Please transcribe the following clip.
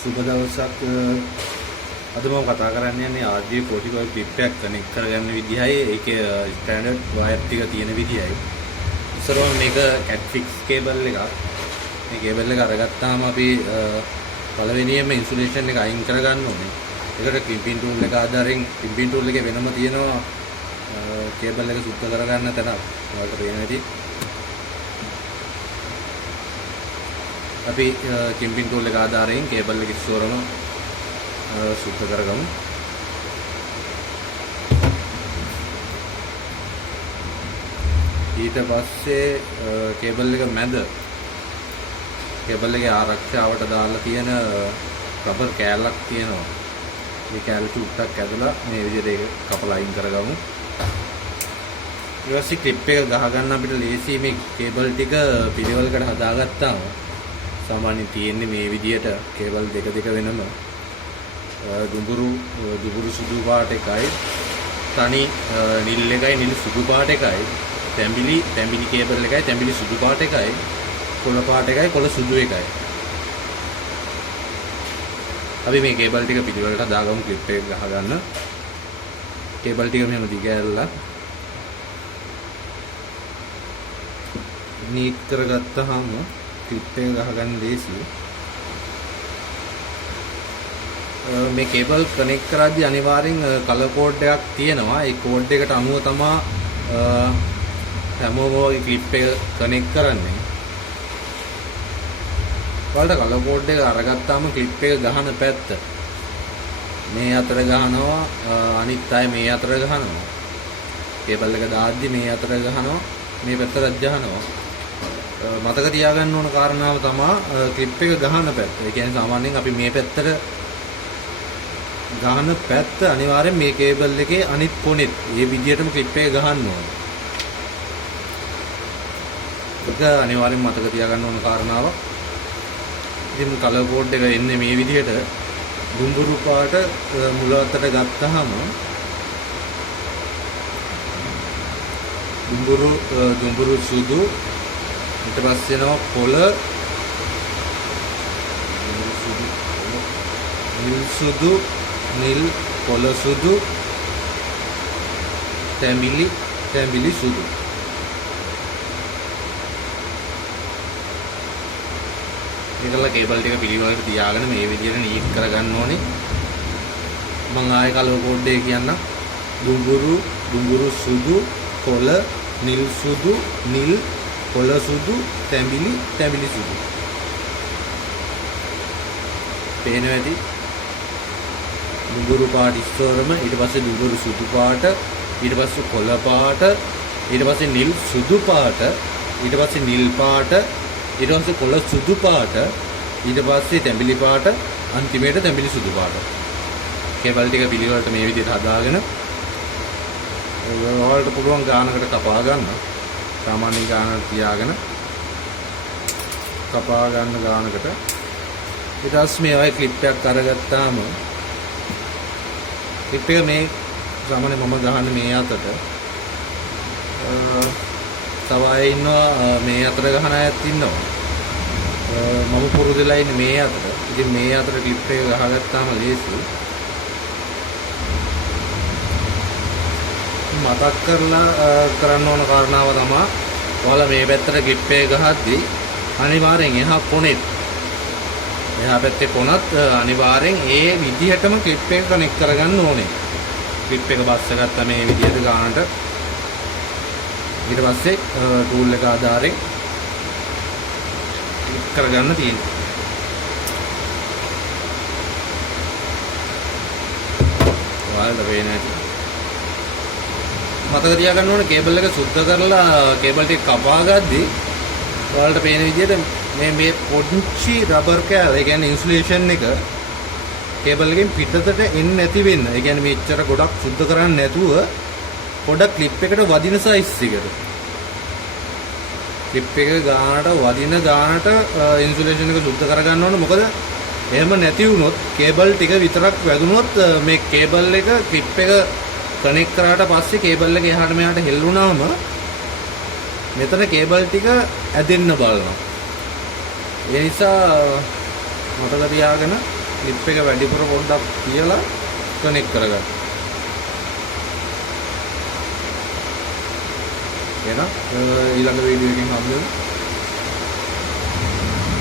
සුබ දවසක්. අද මම කතා කරන්න යන්නේ RJ45 ක්ලිප් එකක් කනෙක්ට් කරගන්න විදිහයි ඒකේ ස්ටෑන්ඩඩ් වයර් ටික තියෙන විදිහයි. ඉස්සරවම මේක CAT fix කේබල් එකක්. මේ කේබල් එක අරගත්තාම අපි පළවෙනියෙන්ම ඉන්සුලේෂන් එක අයින් කරගන්න ඕනේ. ඒකට ක්ලිපින් ටූල් එක ආධාරයෙන් ක්ලිපින් ටූල් එකේ වෙනම තියෙනවා කේබල් එක සුද්ධ කරගන්න තැන. ඔයාලට පේනවා ඇති. අපි ක්ලිපින් ටූල් එක ආධාරයෙන් කේබල් එක ඉස්සරවම සුද්ධ කරගමු. ඊට පස්සේ කේබල් එක මැද කේබල් එකේ ආරක්ෂාවට දාලා තියෙන රබර් කෑල්ලක් තියෙනවා. මේ කෑල්ල චුට්ටක් ඇදලා මේ විදිහට ඒක කපලා අයින් කරගමු. ඊට පස්සේ ක්ලිප් එක ගහ ගන්න අපිට ලේසි. මේ කේබල් ටික පිළිවෙලකට හදාගත්තාම සාමාන්‍යයෙන් තියෙන්නේ මේ විදිහට කේබල් දෙක වෙනම දුඹුරු සුදු පාට එකයි, තනි නිල් එකයි, නිල් සුදු පාට එකයි, තැඹිලි කේබල් එකයි, තැඹිලි සුදු පාට එකයි, කොළ පාට එකයි, කොළ සුදු එකයි. අපි මේ කේබල් ටික පිළිවෙලට දාගමු ක්ලිප් එක ගහගන්න. කේබල් ටික මෙහෙම දිගහැරලා නීට් කරගත්තාම ක්ලිප් එක ගහගන්න ලේසියි. මේ කේබල් කනෙක්ට් කරද්දී අනිවාර්යෙන් කලර් කෝඩ් එකක් තියෙනවා. ඒ කෝඩ් එකට අනුව තමයි හැමෝම වගේ ක්ලිප් එක කනෙක්ට් කරන්නේ. ඔයාලට කලර් කෝඩ් එක අරගත්තාම ක්ලිප් එක ගහන පැත්ත මේ අතර ගහනවා, අනිත් අය මේ අතර ගහනවා. කේබල් එක දාද්දි මේ අතර ගහනවා, මේ පැත්තට ගහනවා. මතක තියාගන්න ඕන කාරණාව තමයි ක්ලිප් එක ගහන පැත්ත. ඒ කියන්නේ සාමාන්‍යයෙන් අපි මේ පැත්තට ගහන පැත්ත අනිවාර්යෙන් මේ කේබල් එකේ අනිත් කොනෙත් මේ විදිහටම ක්ලිප් එක ගහන්න ඕනේ. ඒක අනිවාර්යෙන් මතක තියාගන්න ඕන කාරණාවක්. ඉතින් කලර් කෝඩ් එක එන්නේ මේ විදිහට දුඹුරු පාට මුල අතට ගත්තාම දුඹුරු සුදු, ඊට පස්සේ එනවා කොළ, නිල් සුදු, නිල් කොළ සුදු, තැඹිලි සුදු. මේකලා කේබල් ටික පිළිවෙලට තියාගෙන මේ විදිහට නීට් කරගන්න ඕනේ. මම ආයේ කලර් කෝඩ් එක කියන්නම්. දුඹුරු සුදු, කොළ, නිල් සුදු, නිල් කොළ සුදු, තැඹිලි සුදු. පේනවා ඇති. දුඹුරු පාට ඉස්සරම, ඊට පස්සේ දුඹුරු සුදු පාට, ඊට පස්සේ කොළ පාට, ඊට පස්සේ නිල් සුදු පාට, ඊට පස්සේ නිල් පාට, ඊට පස්සේ කොළ සුදු පාට, ඊට පස්සේ තැඹිලි පාට, අන්තිමේට තැඹිලි සුදු පාට. කේබල් ටික පිළිවෙලට මේ විදිහට හදාගෙන ඔයාලට පුළුවන් ගානකට කපා ගන්න. සාමාන්‍ය ගානකට තියාගෙන කපා ගන්න ගානකට. ඊට පස්සේ මේ වගේ ක්ලිප් එකක් අරගත්තාම ක්ලිප් එක මේ සාමාන්‍ය මම ගහන්නේ මේ අතට. තව අය ඉන්නවා මේ අතට ගහන අයත් ඉන්නවා. මම පුරුදුලා ඉන්නේ මේ අතට. ඉතින් මේ අතට ක්ලිප් එක ගහගත්තාම ලේසි. මතක් කරලා කරන්න ඕන කාරණාව තමයි ඔයාලා මේ පැත්තට ක්ලිප් එක ගහද්දී අනිවාර්යෙන් එහා පැත්තේ කොනත් අනිවාර්යෙන් ඒ විදිහටම ක්ලිප් එක කනෙක්ට් කරගන්න ඕනේ. ක්ලිප් එක බස්ස ගත්තා මේ විදිහට ගන්නට. ඊට පස්සේ ටූල් එක ආධාරයෙන් ක්ලිප් කරගන්න තියෙනවා. ඔයාලට පේන්නේ නැති. මතක තියාගන්න ඕනේ කේබල් එක සුද්ධ කරලා කේබල් ටික කපා ගද්දී ඔයාලට පේන විදිහට මේ පොඩ්චි රබර් කෑල්ල, ඒ කියන්නේ ඉන්සුලේෂන් එක කේබල් එකෙන් පිටතට එන්නේ නැති වෙන්න. ඒ කියන්නේ මෙච්චර ගොඩක් සුද්ධ කරන්නේ නැතුව පොඩක් ක්ලිප් එකට වදින සයිස් එකට. ක්ලිප් එක ගානට වදින ගානට ඉන්සුලේෂන් එක සුද්ධ කරගන්න ඕනේ. මොකද එහෙම නැති වුණොත් කේබල් ටික විතරක් වැදුනොත් මේ කේබල් එක ක්ලිප් එක කනෙක්ට් කරාට පස්සේ කේබල් එක එහාට මෙහාට හෙල්ලුණාම මෙතන කේබල් ටික ඇදෙන්න බලනවා. ඒ නිසා මතක තියාගෙන ක්ලිප් එක වැඩිපුර පොඩ්ඩක් තියලා කනෙක්ට් කරගන්න. එහෙනම් ඊළඟ වීඩියෝ එකකින් හම්බෙමු.